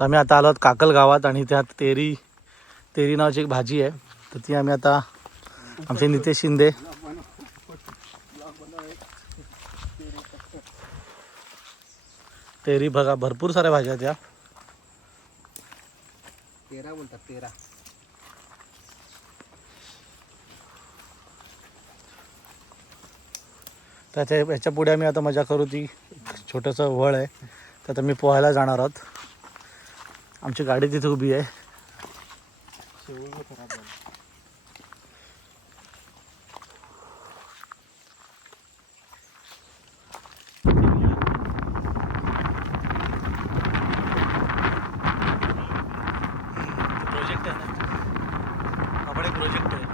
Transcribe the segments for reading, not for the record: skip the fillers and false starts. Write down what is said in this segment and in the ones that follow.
तर आम्ही आता आलो आहोत काकल गावात आणि त्यात तेरी नावाची एक भाजी आहे. तर ती आम्ही आता आमचे नितेश शिंदे तेरी बघा भरपूर साऱ्या भाज्या आहेत या. तेरा बोलतात तेरा. तर याच्या पुढे आम्ही आता मजा करू. ती छोटंसं वळ आहे तर आता मी पोहायला जाणार आहोत. आमची गाडी तिथे उभी आहे. प्रोजेक्ट आहे ना आपण एक प्रोजेक्ट आहे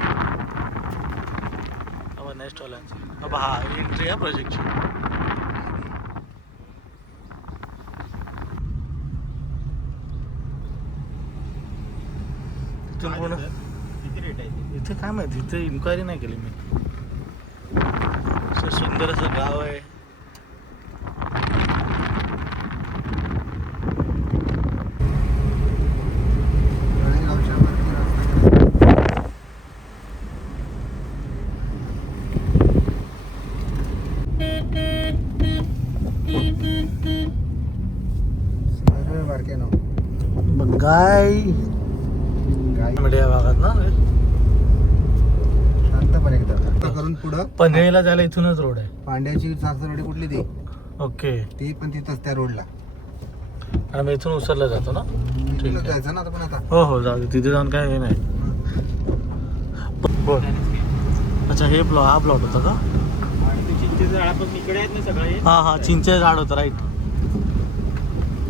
नेक्स्ट वाल्यांचा. हा एंट्री आहे प्रोजेक्टची. किती रेट आहे इथे काय माहिती, इथे इन्क्वायरी नाही केली मी. असं सुंदर असं गाव आहे. गाय मीडिया भागात ना शांतपणे एकदा करून पुढं पनवेलला जायला इथूनच रोड आहे. पांड्याची सासरवाडी कुठली ती? ओके. ती पण तिथंच त्या रोडला. आणि मी इथून उसरला जातो ना. ठीक आहे. जायचं ना आता पण आता. हो हो जाऊ दे. तिथे जाऊन काय हे नाही. बोल. अच्छा हे हा प्लॉट होता का? चिंचेचं झाड पण इकडे आहेत ना सगळे. हा चिंचेचं झाड होतं राईट.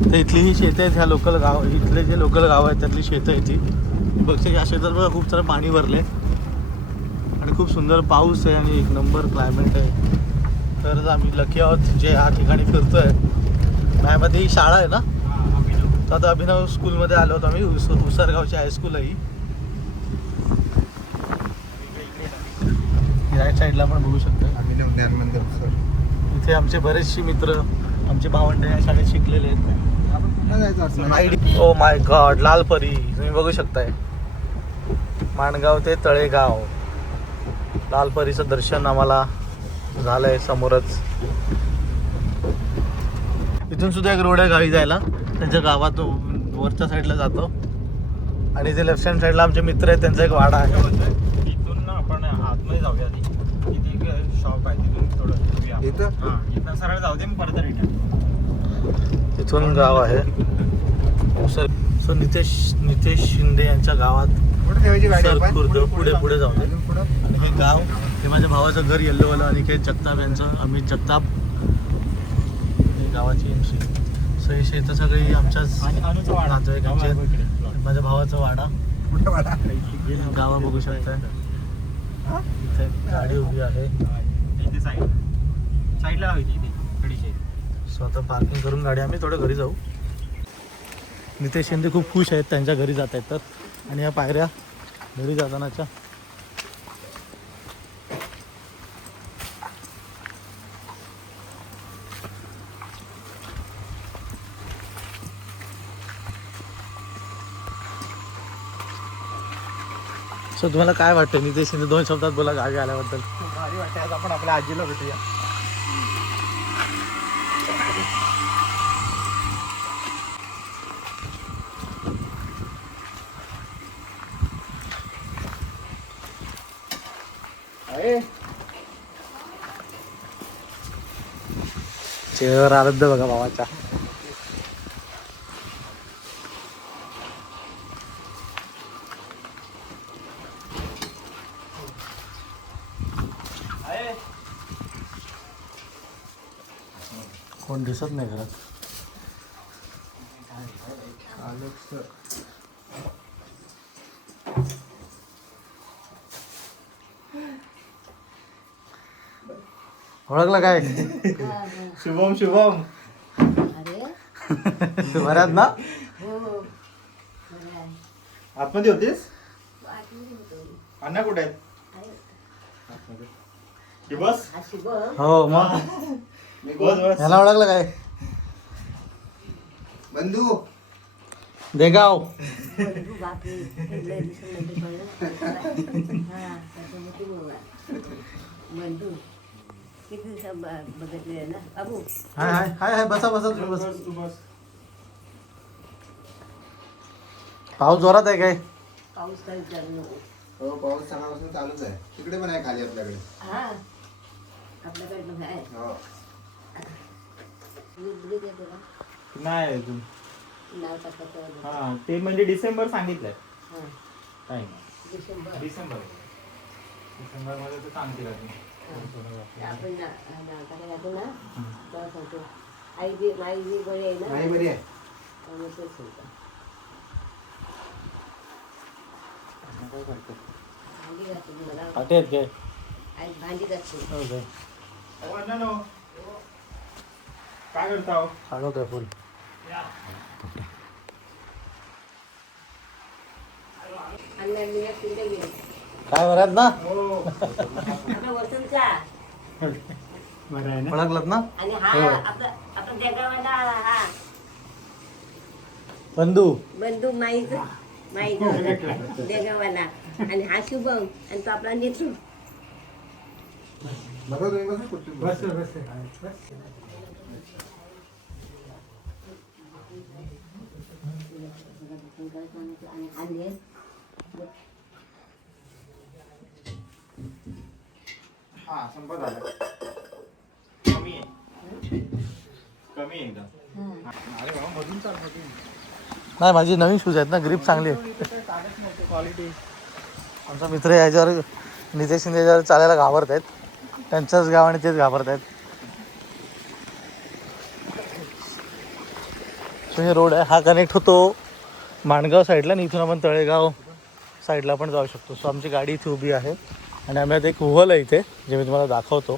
तर इथली ही शेतं आहेत. ह्या लोकल गाव इथले जे लोकल गाव आहेत त्यातली शेतं आहे ती. बघते या शेतात बघा खूप सारं पाणी भरले आणि खूप सुंदर पाऊस आहे आणि एक नंबर क्लायमेट आहे. तर आम्ही लकी आहोत जे ह्या ठिकाणी फिरतोय. माझ्यामध्ये ही शाळा आहे ना. तर आता अभिनव स्कूलमध्ये आलो होतो आम्ही. उसरगावची हायस्कूल आहे ही. राईट साईडला पण बघू शकता. अभिनव ज्ञान मंदिर सर. इथे आमचे बरेचसे मित्र आमचे भावंड या शाळेत शिकलेले आहेत. ओ माय गॉड लालपरी तुम्ही बघू शकताय. माणगाव ते तळेगाव लालपरीचं दर्शन आम्हाला झालंय समोरच. इथून सुद्धा एक रोड आहे गावी जायला. त्यांच्या गावात वरच्या साईडला जातो आणि इथे लेफ्ट हँड साईडला आमचे मित्र आहेत त्यांचा एक वाडा आहे. इथून आपण आतमध्ये जाऊया. तिथे एक शॉप आहे तिथून थोडं इथं सरळ जाऊ दे मी परत रिटर्न. इथून गाव आहे सर नितेश शिंदे यांच्या गावात खुर्द पुढे जाऊन आणि हे गाव हे माझ्या भावाचं घर येल्लोवालं अनिकेत जगताप यांचं अमित जगताप हे गावाची एमसी. सो हे शेतं सगळी आमच्याच नातेवाईकांचे. माझ्या भावाचा वाडा गावा बघू शकताय. इथे गाडी उभी आहे. साईडला हवी सो आता पार्किंग करून गाडी आम्ही थोडं घरी जाऊ. नितेश शिंदे खूप खुश आहेत त्यांच्या घरी जात आहेत तर. आणि ह्या पायऱ्या घरी जातानाच्या सो तुम्हाला काय वाटतं नितेश शिंदे 2 शब्दात बोला गावी आल्याबद्दल. भारी वाटते. आज आपण आपल्या आजीला भेटूया. चेहऱ्यावर आनंद बघा भावाच्या. कोण दिसत नाही घरात. ओळखलं काय? शुभम शुभम. बऱ्यात ना. आतमध्ये होतीस? अण्णा कुठे आहेत? बस. हो मग याला ओळखलं काय? बंधू देगाव. हाय हाय हाय हाय, बसा बसा तुम्ही बसा. पाऊस जोरात आहे काय? पाऊस काही चालू हो, पाऊस सकाळपासून चालूच आहे. तिकडे पण आहे खाली आपल्याकडे. हा आपल्याकडे पण आहे. हो. नाही अजून. नाव टाकायचं. हा ते म्हणजे डिसेंबर सांगितलंय. हा, काय डिसेंबर. डिसेंबर मध्ये तर सांगतील अजून. आपण नाव टाकायचं ना तेव्हा सांगतो. आई बी बरी आहे ना. नाही बरी आहे. मग तेच सांगतो. भांडी घासतो मला. पाठी आहेत काय? आई भांडी घासतो. हो काय? काय करता? काढवतोय फुल. आणि मी एक तिथे गेले. काय बऱ्यात ना? आपला वसंतचा ओळखलात ना? आणि हा आपला देगावाला हा बंधू. बंधू माईचा देगावाला आणि हा शुभम आणि तो आपला नितू. बघा तुम्ही बसा खुर्चीत. बस. आणि आले हा संपत आलं. कमी आहे एकदम. अरे बाबा मधून चाल मधून. नाही, माझी नवीन शूज आहेत ना, ग्रिप चांगली आहे. क्वालिटी. आमचा मित्र याच्यावर नितेश शिंदे याच्यावर चालायला घाबरत आहेत. त्यांचंच गाव आणि तेच घाबरत आहेत. हे रोड आहे, हा कनेक्ट होतो माणगाव साईडला आणि इथून आपण तळेगाव साईडला पण जाऊ शकतो. सो आमची गाडी इथे उभी आहे आणि आम्ही आता एक उहल आहे इथे, जे मी तुम्हाला दाखवतो.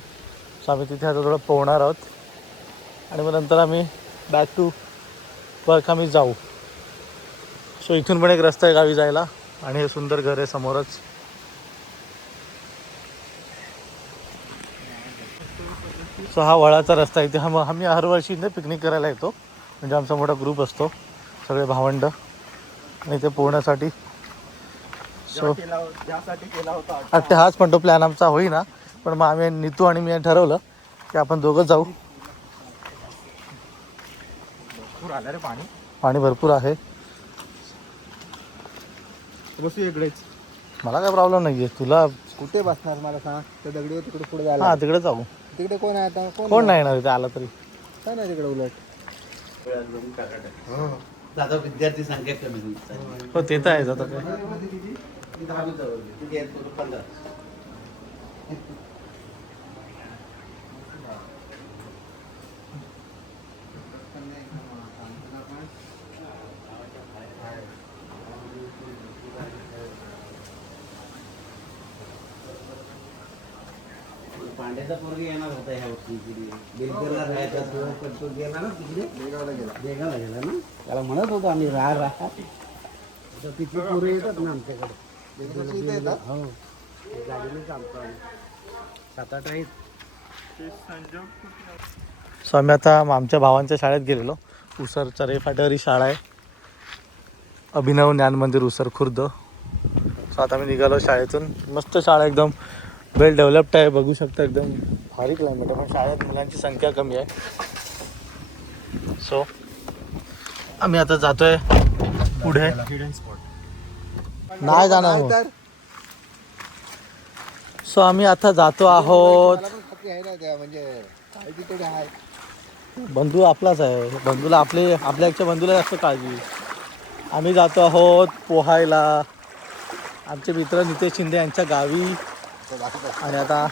सो आम्ही तिथे आता थोडं पोहणार आहोत आणि मग नंतर आम्ही बॅक टू वर्क आम्ही जाऊ. सो इथून पण एक रस्ता आहे गावी जायला आणि हे सुंदर घर आहे समोरच. सो हा वळाचा रस्ता इथे आम्ही हर वर्षी इथे पिकनिक करायला येतो. म्हणजे आमचा मोठा ग्रुप असतो, सगळे भावंड, आणि इथे पोहण्यासाठी. सो ज्यासाठी केला होता वाटते हाच पण तो प्लॅन आमचा होईना, पण मग आम्ही नीतू आणि मी ठरवलं की आपण दोघं जाऊ. भरपूर आलं रे पाणी. पाणी भरपूर आहे. बसू इकडेच. मला काय प्रॉब्लेम नाही आहे. तुला कुठे बसणार मला सांग. त्या दगडी तिकडे पुढे जायला. हां तिकडे जाऊ. तिकडे कोण आहे आता? कोण नाही येणार इथे आला तरी. काय नाही तिकडे उलट. आता विद्यार्थी संख्या कमी होईल. हो ते तर आहेच. आता काय पांड्याचा पोरगी येणार होता ह्या वर्षी बेलगरला राहायचा तो गेला ना तिकडे बेगावला गेला ना. त्याला म्हणत होतो आम्ही राहा तिथे पोरं येतात ना आमच्याकडे. हो गाडीने चालतो आम्ही 7-8 आहेत. सो आम्ही आता आमच्या भावांच्या शाळेत गेलेलो. उसर चरे फाट्यावर ही शाळा आहे, अभिनव ज्ञान मंदिर उसर खुर्द. सो आता आम्ही निघालो शाळेतून. मस्त शाळा, एकदम वेल डेव्हलप्ड आहे. बघू शकता एकदम भारी क्लायमेट आहे, पण शाळेत मुलांची संख्या कमी आहे. सो आम्ही आता जातोय पुढे. नाही जाणार मग. सो आम्ही आता जातो आहोत. म्हणजे काळजी तेवढी आहे. बंधू आपलाच आहे. बंधूला आपल्या बंधूला जास्त काळजी. आम्ही जातो आहोत पोहायला आमचे मित्र नितेश शिंदे यांच्या गावी. आणि आता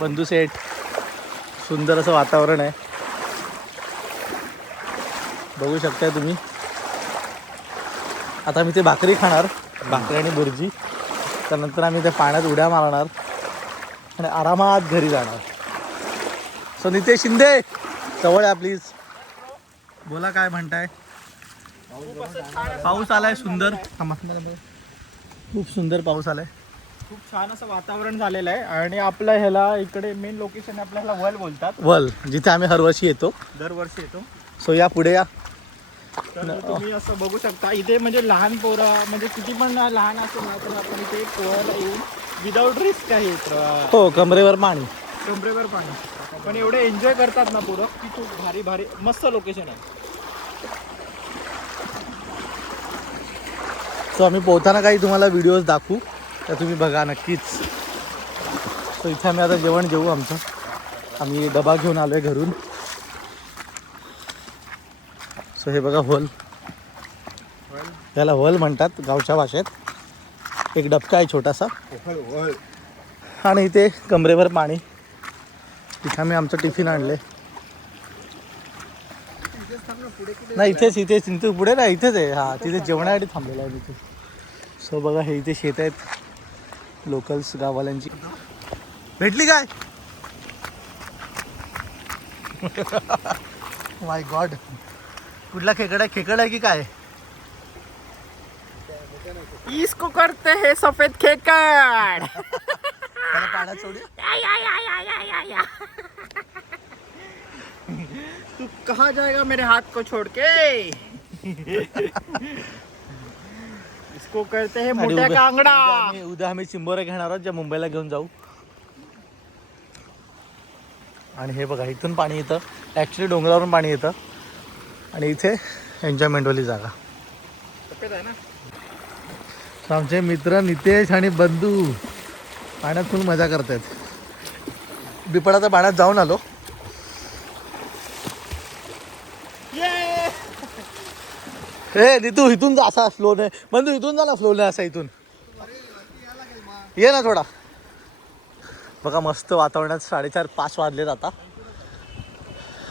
बंधू सेठ, सुंदर असं वातावरण आहे, बघू शकताय तुम्ही. आता मी ते भाकरी खाणार, भाकरी आणि बुर्जी. त्यानंतर आम्ही त्या पाण्यात उड्या मारणार आणि आरामात घरी जाणार. सो नितेश शिंदे जवळ आहे प्लीज, बोला काय म्हणताय. पाऊस आलाय सुंदर, खूप सुंदर पाऊस आलाय. खूप छान असं वातावरण झालेलं आहे. आणि आपल्या ह्याला इकडे मेन लोकेशन आपल्याला वल बोलतात. वल, जिथे आम्ही हरवर्षी येतो, दरवर्षी येतो. सो या पुढे या. तर तुम्ही असं बघू शकता इथे म्हणजे लहान पोरं म्हणजे किती पण लहान असेल ना तर आपण इथे पोहायला येऊन विदाऊट रिस्क आहे हो, कमरेवर पाणी. कमरेवर पाणी पण एवढे एन्जॉय करतात ना पोरं की खूप भारी भारी मस्त लोकेशन आहे. सो आम्ही पोहताना काही तुम्हाला व्हिडिओज दाखवू, तर तुम्ही बघा नक्कीच. सो इथे आम्ही आता जेवण जेवू आमचं. आम्ही डबा घेऊन आलो आहे घरून. सो हे बघा होल, त्याला होल म्हणतात गावच्या भाषेत. एक डबका आहे छोटासा आणि इथे कमरेवर पाणी. इथे आम्ही आमचं टिफिन आणले. नाही इथेच इथे पुढे ना इथेच आहे. हां तिथे जेवणासाठी थांबलेलं आहे तिथे. सो बघा हे इथे शेत आहेत लोकल्स गाववाल्यांची. भेटली काय? माय गॉड, कुठला खेकडा आहे? खेकडा आहे की काय? इसको करते हैं सफेद खेकड़. त्याला पाण्यात सोडू. तू कहाँ जाएगा मेरे हाथ को छोड़ के. इसको कहते हैं आणि मोठ्या कांगडा. उद्या आम्ही चिंबोरे घेणार आहोत, ज्या मुंबईला घेऊन जाऊ. आणि हे बघा इथून पाणी येतं, ॲक्च्युली डोंगरावरून पाणी येतं आणि इथे एन्जॉयमेंटवाली जागा. सफेद आहे ना. आमचे मित्र नितेश आणि बंधू पाण्यात फुल मजा करतात. बिपडाच्या पाण्यात जाऊन आलो. हे नितू इथून जा, असा फ्लोने. बंधू इथून जा ना फ्लोने, असा इथून ये ना थोडा. बघा मस्त वातावरणात 4:30-5 वाजलेत आता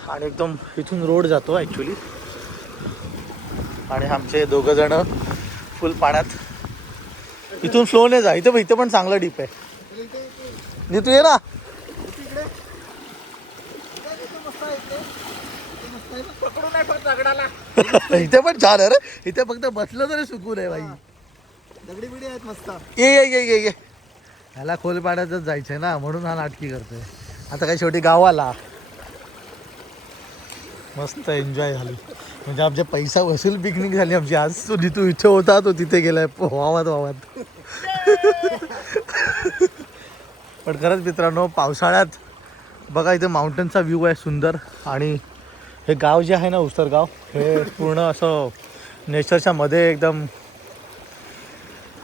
आणि एकदम इथून रोड जातो ॲक्च्युली. आणि आमचे दोघं जण फुल पाण्यात. इथून फ्लोने जा, इथे पण चांगलं डीप आहे. नितू ये ना. पकडू नाही फक्त दगडाला. इथे पण छान आहे रे. इथे फक्त बसलं तरी सुकून आहे बाई. दगडी बिडी आहेत मस्त. ये ह्याला खोल पाण्यातच जायचंय ना, म्हणून हा नाटकी करतोय. आता काही शेवटी गावाला मस्त एन्जॉय झाली. म्हणजे आमच्या पैसा वसूल पिकनिक झाली आमची आज. तो नितू इथे होता, तो तिथे गेलाय वावात. पण खरंच मित्रांनो, पावसाळ्यात बघा इथे माउंटनचा व्ह्यू आहे सुंदर. आणि हे गाव जे आहे ना उसरगाव, हे पूर्ण असं नेचरच्या मध्ये एकदम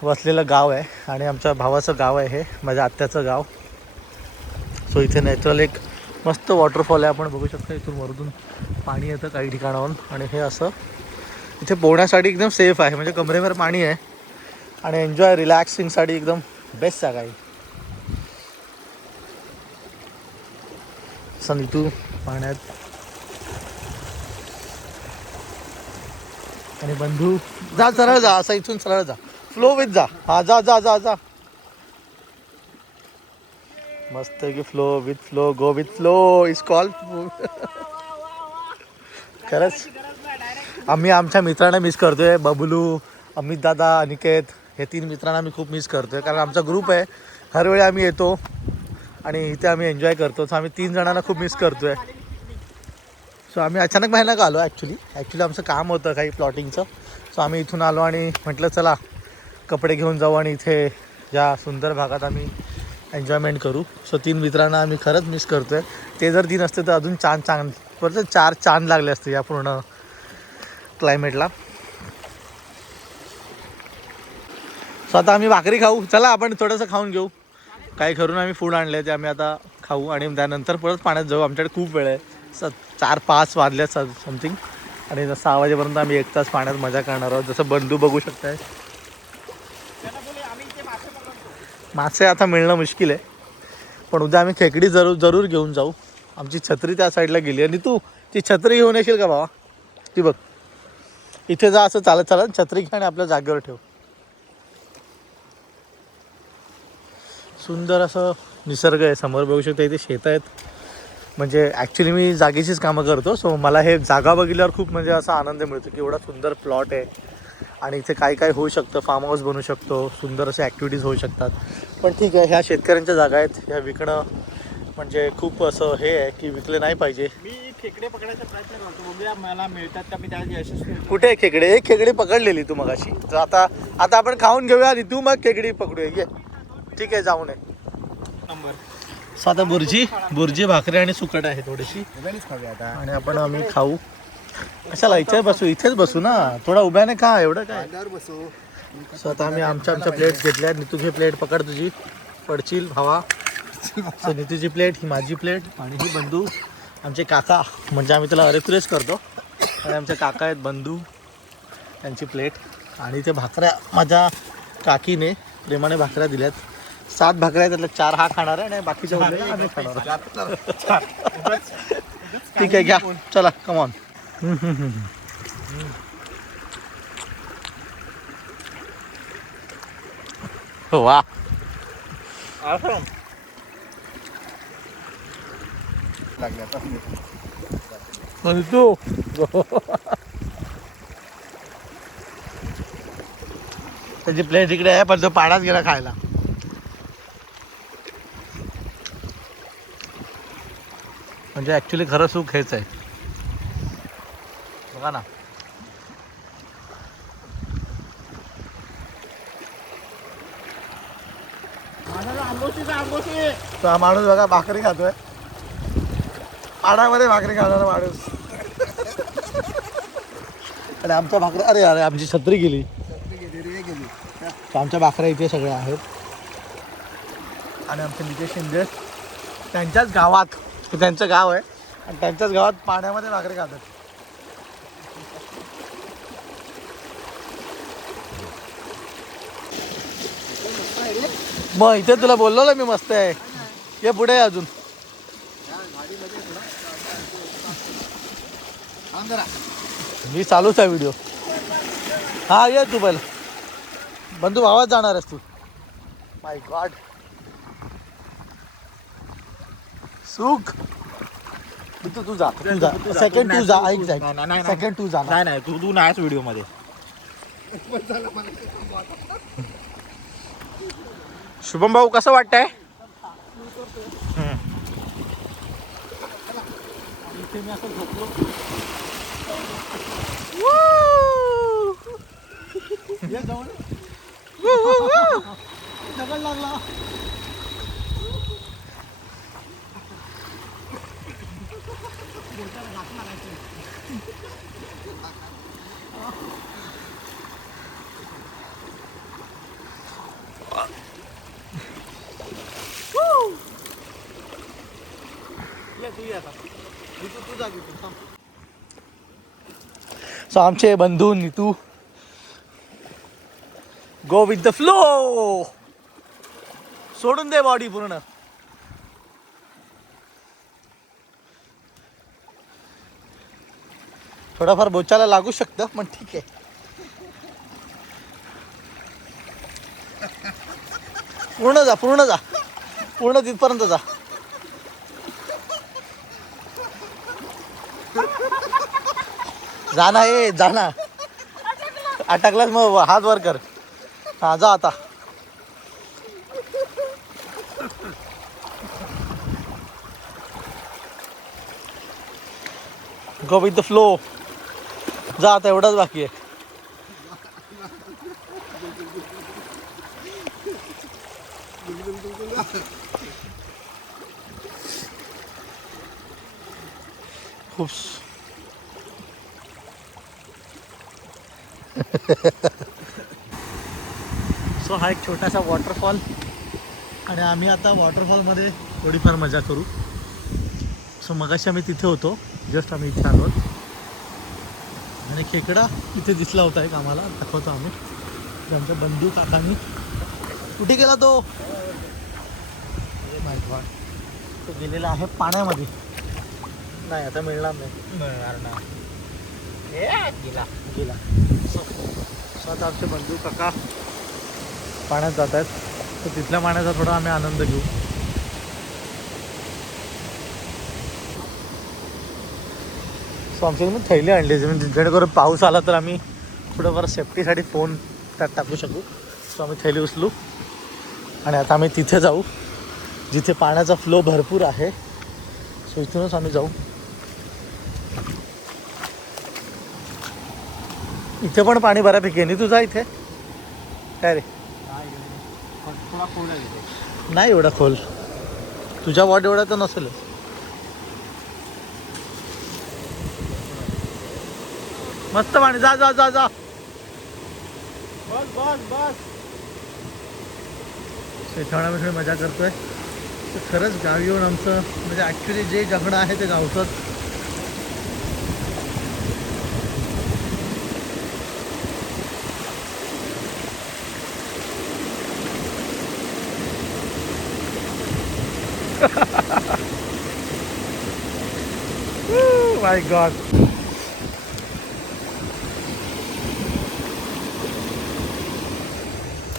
वसलेलं गाव आहे. आणि आमच्या भावाचं गाव आहे हे, माझ्या आत्याचं गाव. सो इथे नॅचरल एक मस्त वॉटरफॉल आहे, आपण बघू शकता. इथून वरतून पाणी येतं काही ठिकाणावरून. आणि हे असं इथे पोहण्यासाठी एकदम सेफ आहे, म्हणजे कमरेवर पाणी आहे. आणि एन्जॉय रिलॅक्सिंगसाठी एकदम बेस्ट जागा आहे. असं नितू पाण्यात आणि बंधू. जा सरळ जा, असं इथून सरळ जा, फ्लो विथ जा. हा जा. मस्त की flow with flow, go with flow is called. खरंच आम्ही आमच्या मित्रांना मिस करतोय. बबलू, अमित दादा, अनिकेत, हे 3 मित्रांना आम्ही खूप मिस करतोय. कारण आमचा ग्रुप आहे, हर वेळी आम्ही येतो आणि इथे आम्ही एन्जॉय करतो. सो आम्ही 3 जणांना खूप मिस करतोय. सो आम्ही अचानक महिना आलो ॲक्च्युली आमचं काम होतं काही प्लॉटिंगचं. सो आम्ही इथून आलो आणि म्हटलं चला कपडे घेऊन जाऊ आणि इथे या सुंदर भागात आम्ही एन्जॉयमेंट करू. सो 3 मित्रांना आम्ही खरंच मिस करतोय. ते जर 3 असते तर अजून परत 4 चांद लागले असते या पूर्ण क्लायमेटला. सो आता आम्ही भाकरी खाऊ. चला आपण थोडंसं खाऊन घेऊ. काही करून आम्ही फूड आणले ते आम्ही आता खाऊ आणि त्यानंतर परत पाण्यात जाऊ. आमच्याकडे खूप वेळ आहे. 4-5 वाजले समथिंग. आणि 6 वाजेपर्यंत आम्ही 1 तास पाण्यात मजा करणार आहोत. जसं बंधू बघू शकताय. मासे आता मिळणं मुश्किल आहे, पण उद्या आम्ही खेकडी जरूर घेऊन जाऊ. आमची छत्री त्या साईडला गेली. आणि तू ती छत्री घेऊन येशील का बाबा? ती बघ इथे जा, असं चालत छत्री घ्या आणि आपल्या जागेवर ठेव. सुंदर असं निसर्ग आहे समोर बघू शकता. इथे शेत आहेत. म्हणजे ॲक्च्युली मी जागेचीच कामं करतो. सो मला हे जागा बघितल्यावर खूप म्हणजे असा आनंद मिळतो की एवढा सुंदर प्लॉट आहे आणि इथे काय होऊ शकतं. फार्म हाऊस बनवू शकतो, सुंदर असे ॲक्टिव्हिटीज होऊ शकतात. पण ठीक आहे, ह्या शेतकऱ्यांच्या जागा आहेत. ह्या विकणं म्हणजे खूप असं हे आहे की विकले नाही पाहिजे. मी खेकडे पकडायचा प्रयत्न करतो, बघूया मला मिळतात का, मी त्यात यशस्वी होतो. कुठे खेकडे? एक खेकडी पकडलेली तू मगाशी. तर आता आपण खाऊन घेऊया आणि तू मग खेकडी पकडूया. घे, ठीक आहे, जाऊ नये. नंबर सो आता बुर्जी भाकरी आणि सुकट आहे थोडीशी, खाऊया आता. आणि आम्ही खाऊ. कशाला इथेच बसू ना, थोडा उभ्याने खा, एवढं काय. बसू. सो आता आम्ही आमच्या प्लेट घेतल्या. नितू घे प्लेट, पकड तुझी, पडशील भावा. सो नितूची प्लेट, ही माझी प्लेट, आणि ही बंधू आमचे काका, म्हणजे आम्ही त्याला अरेतुरेच करतो, आणि आमचे काका आहेत बंधू, त्यांची प्लेट. आणि ते भाकऱ्या माझ्या काकीने प्रेमाने भाकऱ्या दिल्यात. 7 भाकऱ्या आहेत, त्यातल्या 4 हा खाणार आहे आणि बाकीच्या उरलेल्या आम्ही खाणार. ठीक आहे, घ्या, चला, कम ऑन. वा, आणि तू त्याची प्लेट इकडे आहे, पण तो पाण्यात गेला खायला. म्हणजे ऍक्च्युली खरं सुख हेच आहे बघा ना. तो हा माणूस बघा भाकरी खातोय, पाण्यामध्ये भाकरी खाणारा माणूस. आणि आमच्या भाकरी, अरे अरे आमची छत्री गेली. आमच्या भाकऱ्या इथे सगळ्या आहेत. आणि आमचे नितेश शिंदे त्यांच्याच गावात, त्यांचं गाव आहे, आणि त्यांच्याच गावात पाण्यामध्ये भाकरी खातात. मग इथे तुला बोललो ना मी, मस्त आहे, ये पुढे अजून. मी चालूच आहे व्हिडिओ. हा, ये तू पहिला. बंधू भावात जाणार आहेस तू? माय गॉड, सुख. तू जा, सेकंड तू जा, ऐक सेकंड तू जा. नाही तू नाहीच व्हिडिओ मध्ये. शुभम भाऊ, कसं वाटतंय? इथे मी असं झोपलो. दगड लागला. सो आमचे बंधू Nitu go with the flow, सोडून दे बॉडी पूर्ण. थोडाफार बोचायला लागू शकतं, पण ठीक आहे. पूर्ण जा, पूर्ण तिथपर्यंत जा. जाना, ये जाना. अटकलाच मग हात वर कर. हा, जा आता. गो विथ द फ्लो. जा आता, एवढंच बाकी आहे. खूप सो हा एक छोटासा वॉटरफॉल, आणि आम्ही आता वॉटरफॉलमध्ये थोडीफार मजा करू. सो मगाशी आम्ही तिथे होतो, जस्ट आम्ही इथे आलो, आणि खेकडा इथे दिसला होता एक आम्हाला, दाखवतो आम्ही. आमच्या बंधू काकांनी. कुठे गेला तो? माय गॉड, तो गेलेला आहे पाण्यामध्ये. नाही, आता मिळणार नाही. गेला. सो आता आमचे बंधू काका पाण्यात जात आहेत, तर तिथल्या पाण्याचा थोडा आम्ही आनंद घेऊ. सो आमच्याकडून थैली आणली, जेणेकरून पाऊस आला तर आम्ही थोडंफार सेफ्टीसाठी फोन त्यात टाकू शकू. सो आम्ही थैली उचलू, आणि आता आम्ही तिथे जाऊ जिथे पाण्याचा फ्लो भरपूर आहे. सो इथूनच आम्ही जाऊ. इथे पण पाणी बऱ्यापैकी आहे नाही तुझा इथे काय रे थोडा खोल आहे तिथे. नाही एवढा खोल तुझ्या वॉट एवढा तर नसेल मस्त पाणी जा जा जा जा बस बस बस. शेठाणा मिठे मजा करतोय तर खरंच गावी येऊन आमचं म्हणजे ॲक्च्युली जे जगणं आहे ते गावचंच. माय गॉड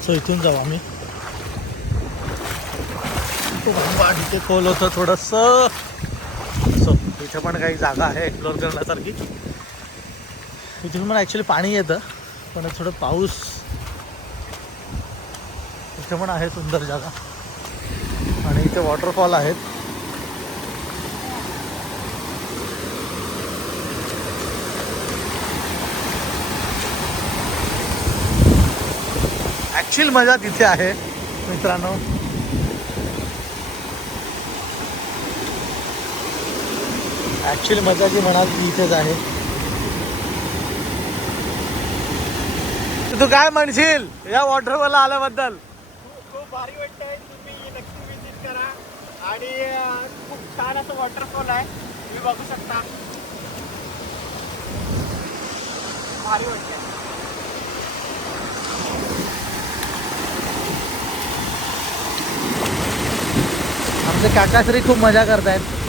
सो इथून जाऊ आम्ही. इथे खोल होतं थोडंसं सो इथे पण काही जागा आहे एक्सप्लोअर करण्यासारखी. इथे पण ॲक्च्युली पाणी येतं पण थोडं पाऊस इथे पण आहे सुंदर जागा आणि इथे वॉटरफॉल आहेत. ॲक्च्युअल मजा तिथे आहे मित्रांनो. ॲक्च्युअली मजा जी म्हणाल ती इथेच आहे. तू काय म्हणशील या वॉटरफॉलला आल्याबद्दल? खूप भारी वाटतंय. तुम्ही नक्की विजिट करा आणि खूप छान असं वॉटरफॉल आहे तुम्ही बघू शकता. भारी वाटतंय. आमचे काकाश्री खूप मजा करतायत.